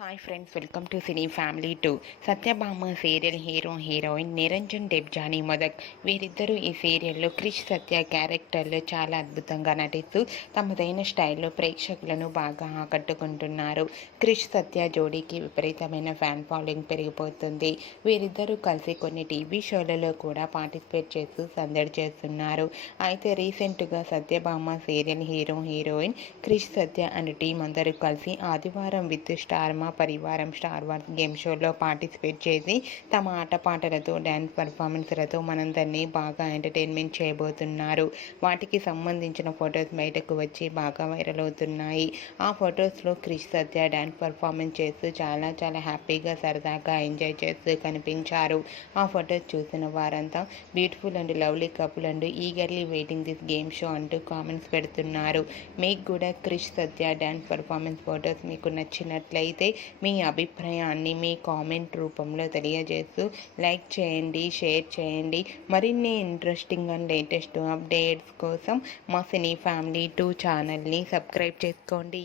Hi friends, welcome to cine family 2. Satyabhama serial hero heroine Niranjan Debjani Modak వీరిద్దరూ ఈ సీరియల్లో క్రిష్ సత్య క్యారెక్టర్లో చాలా అద్భుతంగా నటిస్తూ తమదైన స్టైల్లో ప్రేక్షకులను బాగా ఆకట్టుకుంటున్నారు. క్రిష్ సత్య జోడీకి విపరీతమైన ఫ్యాన్ ఫాలోయింగ్ పెరిగిపోతుంది. వీరిద్దరూ కలిసి కొన్ని టీవీ షోలలో కూడా పార్టిసిపేట్ చేస్తూ సందడి చేస్తున్నారు. అయితే రీసెంట్గా Satyabhama serial hero heroine Krish Satya and team అందరూ కలిసి Aadivaram with star Maa Parivaram star wars game షోలో పార్టిసిపేట్ చేసి తమ ఆటపాటలతో డ్యాన్స్ పర్ఫార్మెన్స్లతో మనందరినీ బాగా ఎంటర్టైన్మెంట్ చేయబోతున్నారు. వాటికి సంబంధించిన ఫొటోస్ బయటకు వచ్చి బాగా వైరల్ అవుతున్నాయి. ఆ ఫొటోస్లో క్రిష్ సత్య డ్యాన్స్ పర్ఫార్మెన్స్ చేస్తూ చాలా హ్యాపీగా సరదాగా ఎంజాయ్ చేస్తూ కనిపించారు. ఆ ఫొటోస్ చూసిన వారంతా beautiful and lovely couple and eagerly waiting this game show అంటూ కామెంట్స్ పెడుతున్నారు. మీకు కూడా క్రిష్ సత్య డ్యాన్స్ పర్ఫార్మెన్స్ ఫొటోస్ మీకు నచ్చినట్లయితే మీ అభిప్రాయాన్ని మీ కామెంట్ రూపంలో తెలియజేస్తూ లైక్ చేయండి, షేర్ చేయండి. మరిన్ని ఇంట్రెస్టింగ్ అండ్ లేటెస్ట్ అప్డేట్స్ కోసం మా సినీ ఫ్యామిలీ 2 ఛానల్ని సబ్స్క్రైబ్ చేసుకోండి.